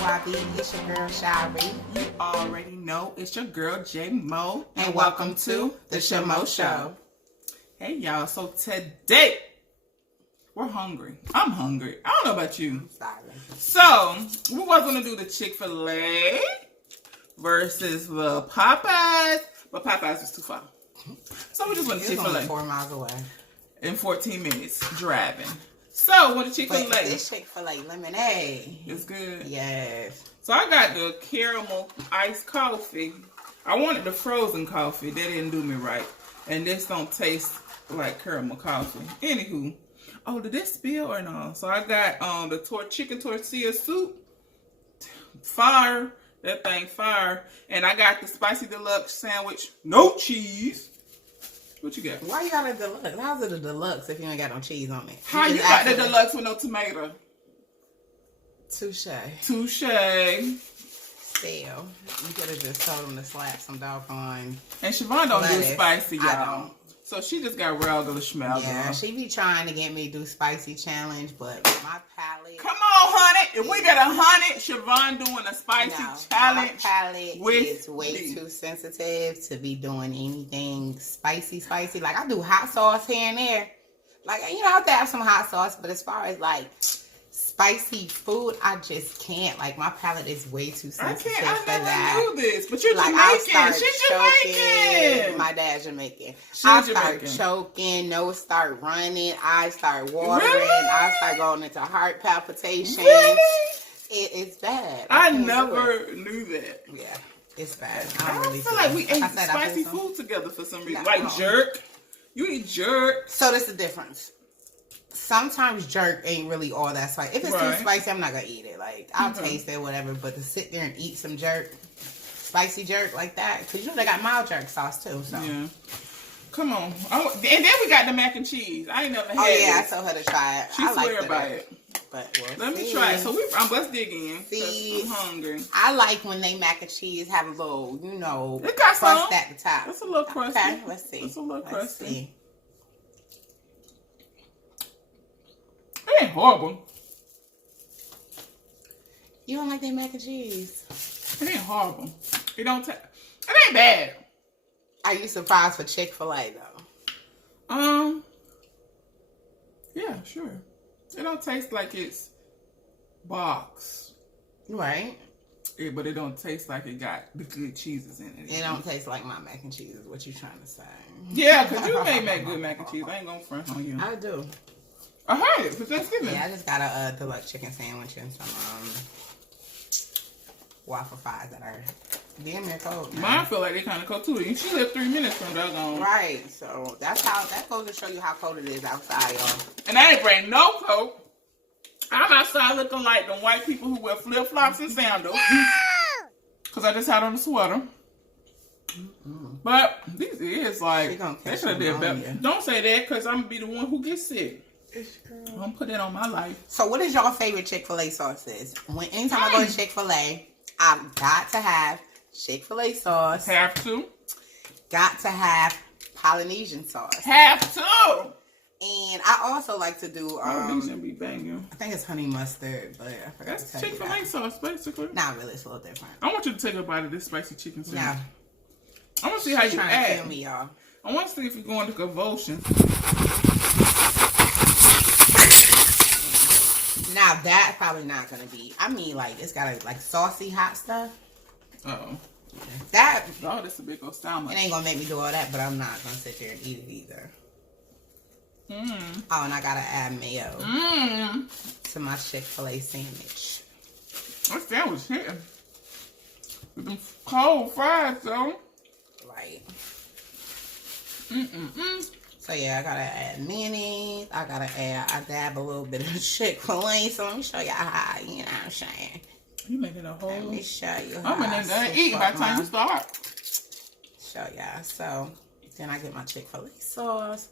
YB. It's your girl, Shari. You already know it's your girl, J Mo. And welcome to the Shamo Show. Hey, y'all. So today, we're hungry. I'm hungry. I don't know about you. Sorry. So, we was going to do the Chick-fil-A versus the Popeyes. But Popeyes was too far. So, we just went to Chick-fil-A. Only 4 miles away. In 14 minutes driving. So, what the Chick-fil-A? But this Chick-fil-A lemonade. It's good. Yes. So, I got the caramel iced coffee. I wanted the frozen coffee. That didn't do me right. And this don't taste like caramel coffee. Anywho. Oh, did this spill or no? So, I got the chicken tortilla soup. Fire. That thing fire. And I got the spicy deluxe sandwich. No cheese. What you got? Why you got a deluxe? How's it a deluxe if you ain't got no cheese on it? How you got the deluxe with no tomato? Touche. Still, you could have just told them to slap some doggone. And Siobhan don't do spicy, y'all. I don't. So she just got regular schmelzer. Yeah, she be trying to get me to do spicy challenge, but my palate. Come on, honey. If we got 100, Siobhan doing a spicy challenge. My palate is way too sensitive to be doing anything spicy. Like, I do hot sauce here and there. Like, you know, I have to have some hot sauce, but as far as, like, spicy food, I just can't. Like, my palate is way too sensitive for that. I never knew this, but you're like, Jamaican. She's Jamaican. My dad's Jamaican. I start choking, nose start running, eyes start watering, I start going into heart palpitations. Really? It's bad. I never knew that. Yeah, it's bad. I feel like we ate spicy food together for some reason. Like jerk. You eat jerk. So that's the difference. Sometimes jerk ain't really all that spicy. If it's too spicy, I'm not gonna eat it. Like, I'll taste it, whatever. But to sit there and eat some jerk, spicy jerk like that, because you know they got mild jerk sauce too. So yeah, come on. And then we got the mac and cheese. I ain't never had. Oh yeah, this. I told her to try it. She swear by it. But let me try it. So let's dig in. See, I'm hungry. I like when they mac and cheese have a little, you know, it got crust at the top. It's a little crusty. Okay, let's see. It's a little crusty. See. It ain't horrible. You don't like that mac and cheese? It ain't horrible. It ain't bad. Are you surprised for Chick-fil-A though? Yeah, sure. It don't taste like it's box. Right. Yeah, but it don't taste like it got the good cheeses in it. It don't taste like my mac and cheese is what you trying to say. Yeah, because you may make good mac and cheese. I ain't gonna front on you. I do. I heard it for Thanksgiving. Yeah, I just got a deluxe chicken sandwich and some waffle fries that are damn near cold. Mine feel like they kind of cold too. And she lived 3 minutes from doggone. Right, so that goes to show you how cold it is outside, y'all. And I didn't bring no coat. I'm outside looking like the white people who wear flip flops and sandals. Cause I just had on a sweater. But this is like they should have did better. Don't say that, cause I'm gonna be the one who gets sick. I'm gonna put that on my life. So what is your favorite Chick-fil-A sauces? Anytime I go to Chick-fil-A, I've got to have Chick-fil-A sauce. Have to. Got to have Polynesian sauce. Have to. And I also like to do Polynesian be banging. I think it's honey mustard, but I forgot that's Chick-fil-A sauce, basically. Not really, it's a little different. I want you to take a bite of this spicy chicken sandwich. Yeah. I want to see how you trying act. to kill me, y'all. I want to see if you're going to convulsion. Now that's probably not gonna be. I mean, like it's got a, like saucy hot stuff. Oh, that. Oh, that's a big old stomach. It ain't gonna make me do all that, but I'm not gonna sit there and eat it either. Oh, and I gotta add mayo to my Chick-fil-A sandwich. That sandwich hitting. With them cold fries, though. Right. So yeah, I gotta add mayonnaise. I dab a little bit of Chick-fil-A. So let me show y'all how, you know what I'm saying. You making a whole... Let me show you how. I'm in there gonna eat by the time you start. Show y'all. So then I get my Chick-fil-A sauce.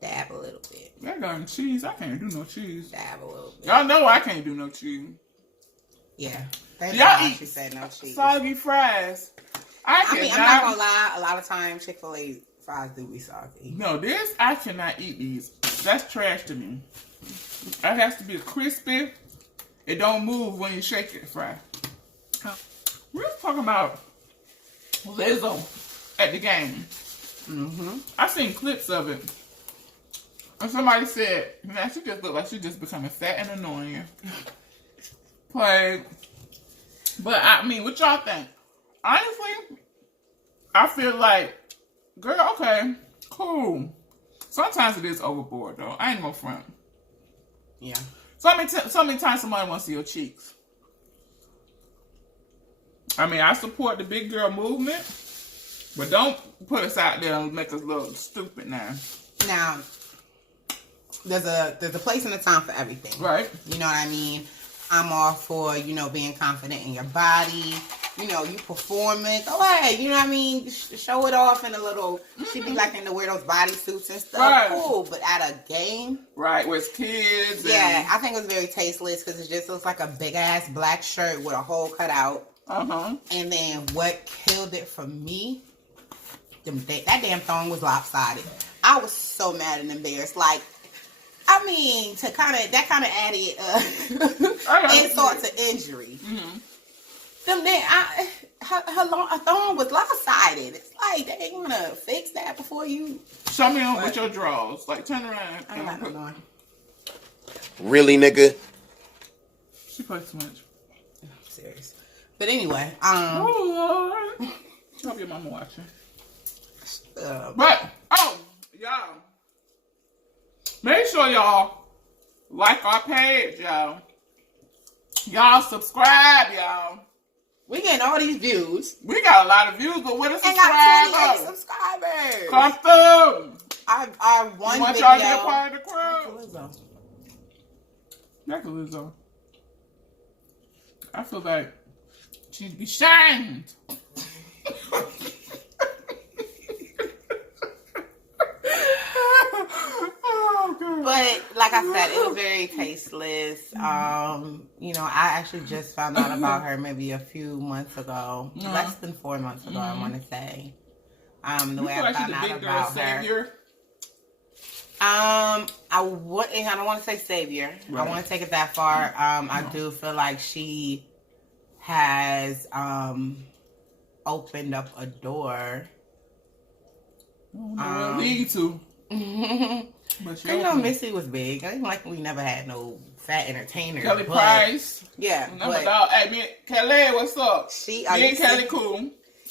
Dab a little bit. That got cheese. I can't do no cheese. Dab a little bit. Y'all know I can't do no cheese. Yeah. Y'all eat she said no cheese. Soggy fries. I mean, I'm not gonna lie. A lot of times Chick-fil-A fries do be soggy. No, this, I cannot eat these. That's trash to me. It has to be crispy. It don't move when you shake it, fry. We're talking about Lizzo at the game. I seen clips of it. And somebody said, man, she just looked like she just becoming fat and annoying. Played. But I mean, what y'all think? Honestly, I feel like, girl, okay, cool. Sometimes it is overboard though. I ain't gonna front. Yeah. So many times somebody wants to see your cheeks. I mean, I support the big girl movement, but don't put us out there and make us look stupid now. Now, there's a place and a time for everything. Right. You know what I mean? I'm all for, you know, being confident in your body. You know, you performing. Go ahead. You know what I mean? Show it off in a little. She be liking to wear those bodysuits and stuff. Right. Cool. But at a game. Right. With kids. Yeah. I think it was very tasteless because it just looks like a big ass black shirt with a hole cut out. And then what killed it for me, that damn thong was lopsided. I was so mad and embarrassed. Like, I mean, that kind of added insult to injury. Her thong was lopsided. It's like they ain't gonna fix that before you. Show me on with your drawers. Like, turn around. I don't got no more. Really, nigga? She plays too much. I'm serious. But anyway, oh Lord. Hope your mama watching. But y'all, make sure y'all like our page, y'all. Y'all subscribe, y'all. We getting all these views. We got a lot of views, but with a and got 28 subscribers. subscribers. Come through. Our one you want video. y'all to be a part of the crowd? Back to Lizzo. I feel like she needs to be shamed. But like I said, it was very tasteless. You know, I actually just found out about her maybe a few months ago, less than 4 months ago. I want to say. The way I found out about her. I don't want to say savior. Right. I want to take it that far. I do feel like she has opened up a door. Lead to. But you know, Missy was big. I ain't like we never had no fat entertainers. Kelly Price. Yeah. I'm a dog. Hey, me, Kelly, what's up? Me and Kelly cool.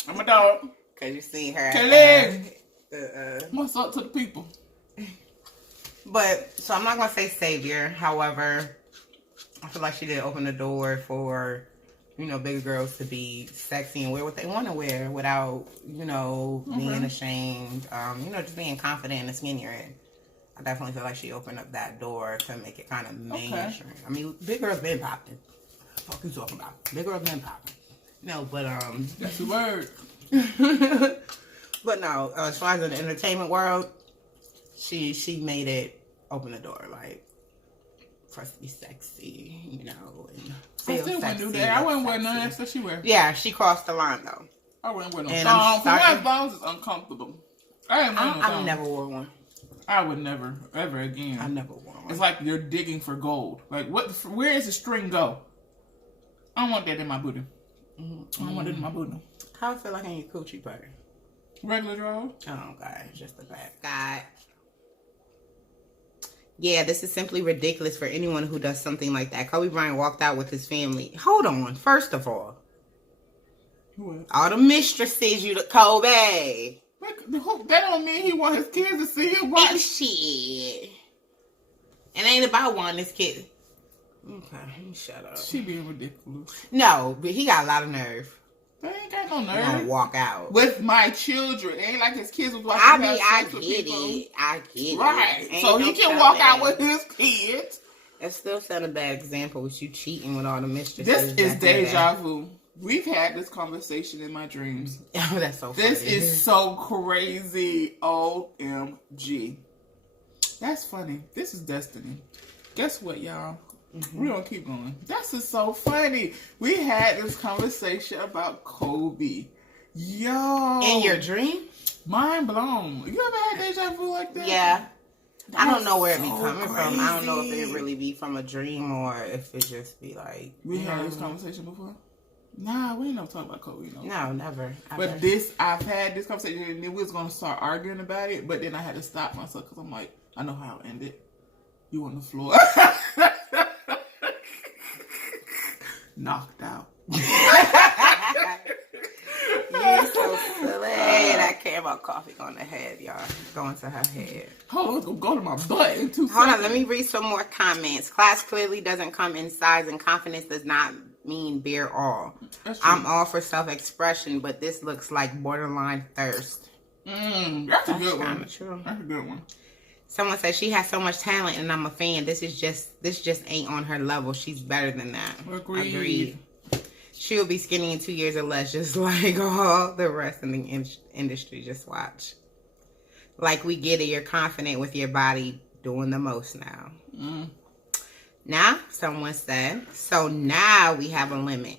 I'm a dog. Because you seen her. Kelly. What's up to the people? But, so I'm not going to say savior. However, I feel like she did open the door for, you know, bigger girls to be sexy and wear what they want to wear without, you know, being ashamed. You know, just being confident in the skin you're in. I definitely feel like she opened up that door to make it kind of mainstream. I mean, big girls been popping. What you talking about? Big girls been popping. No, but that's the word. But no, as far as in the entertainment world, she made it open the door, like for us to be sexy, you know, and feel I still sexy. Wouldn't do that. I wouldn't wear none of that stuff she wear. Yeah, she crossed the line though. I wouldn't wear no thongs. My thongs is uncomfortable. I ain't wear no thongs. I never wore one. I would never, ever again. I never wore one. It's like you're digging for gold. Like, where does the string go? I don't want that in my booty. I don't want it in my booty. How I feel like in your coochie part? Regular drawers? Oh, God. Just the back. God. Yeah, this is simply ridiculous for anyone who does something like that. Kobe Bryant walked out with his family. Hold on. First of all. What? All the mistresses you to Kobe. That don't mean he want his kids to see him. Right? Shit. It ain't about wanting his kids. Okay, shut up. She being ridiculous. No, but he got a lot of nerve. They ain't got no nerve. He gonna walk out. With my children. It ain't like his kids was watching. I get it. Right. So he can walk out with his kids. It's still set a bad example with you cheating with all the mistresses. This is deja vu. We've had this conversation in my dreams. Oh, that's so funny. This is so crazy. OMG. That's funny. This is destiny. Guess what, y'all? We're going to keep going. This is so funny. We had this conversation about Kobe. Yo. In your dream? Mind blown. You ever had deja vu like that? Yeah. I don't know where it be coming from. I don't know if it really be from a dream or if it just be like... We had this conversation before? Nah, we ain't never talked about Kobe. No, never. But I've had this conversation, and then we was gonna start arguing about it, but then I had to stop myself because I'm like, I know how it'll end it. You on the floor, knocked out. You're so silly. That caramel coffee on the head, y'all. Going to her head. Hold on, it's gonna go to my butt in 2 seconds. Hold on, let me read some more comments. Class clearly doesn't come in size, and confidence does not mean bear all. I'm all for self-expression, but this looks like borderline thirst. That's a good one. True. That's a good one. Someone said she has so much talent, and I'm a fan. This just ain't on her level. She's better than that. Agreed. She'll be skinny in 2 years or less, just like all the rest in the industry. Just watch. Like, we get it. You're confident with your body doing the most now. Now, someone said, so now we have a limit.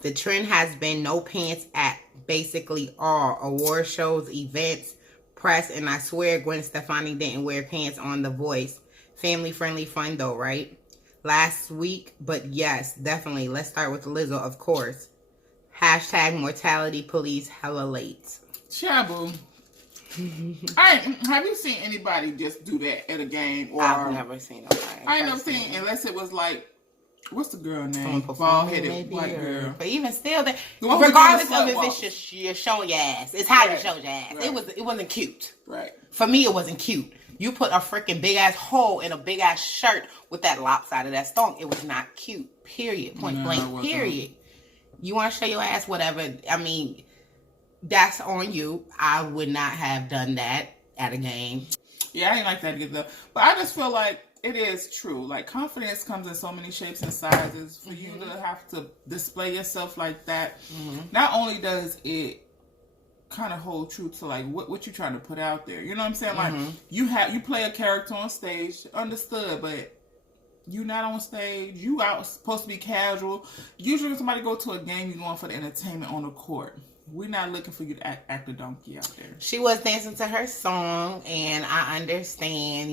The trend has been no pants at basically all award shows, events, press, and I swear Gwen Stefani didn't wear pants on The Voice. Family friendly fun though, right? Last week, but yes, definitely. Let's start with Lizzo, of course. Hashtag mortality police hella late. Shabu. Have you seen anybody just do that at a game? Or I've never seen nobody. I ain't never seen, unless it was like, what's the girl name? Bald-headed white girl. But even still, regardless of if it's just you're showing your ass, it's how you show your ass. Right. It wasn't cute. Right. For me, it wasn't cute. You put a freaking big ass hole in a big ass shirt with that lopsided ass thong. It was not cute. Period. Point blank. Period. You want to show your ass, whatever. I mean, that's on you. I would not have done that at a game. Yeah, I ain't like that either. But I just feel like it is true. Like, confidence comes in so many shapes and sizes. For you to have to display yourself like that, not only does it kind of hold true to like what you're trying to put out there. You know what I'm saying? Like, you play a character on stage, understood, but you not on stage. You out supposed to be casual. Usually when somebody go to a game, you're going for the entertainment on the court. We're not looking for you to act a donkey out there. She was dancing to her song, and I understand,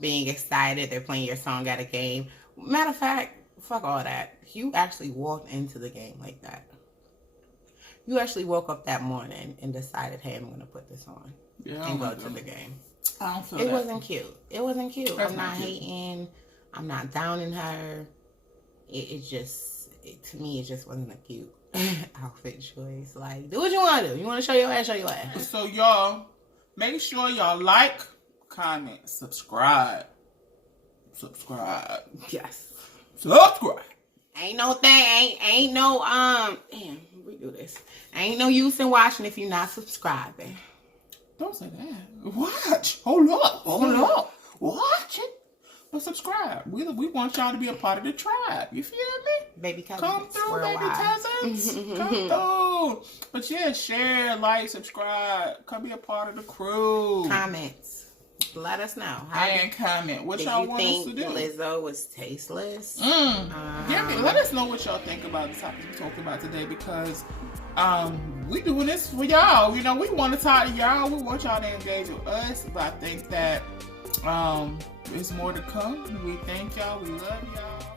being excited. They're playing your song at a game. Matter of fact, fuck all that. You actually walked into the game like that. You actually woke up that morning and decided, hey, I'm going to put this on and go to the game. I don't feel It wasn't cute. It wasn't cute. That's I'm not cute. hating. I'm not downing her. To me, it just wasn't a cute outfit choice. Like, do what you want to do. You want to show your ass, show your ass. So, y'all, make sure y'all like, comment, subscribe. Yes. Subscribe. Ain't no thing. Ain't no, damn, we do this. Ain't no use in watching if you're not subscribing. Don't say that. Watch. Hold up. Watch it. But subscribe. We want y'all to be a part of the tribe. You feel me? Baby cousins. Come through, baby cousins. Come through. But yeah, share, like, subscribe. Come be a part of the crew. Comments. Let us know. And comment. What y'all want us to do? Did you think Lizzo was tasteless? Yeah, let us know what y'all think about the topics we talked about today, because we doing this for y'all. We want to talk to y'all. We want y'all to engage with us. But I think that there's more to come. We thank y'all. We love y'all.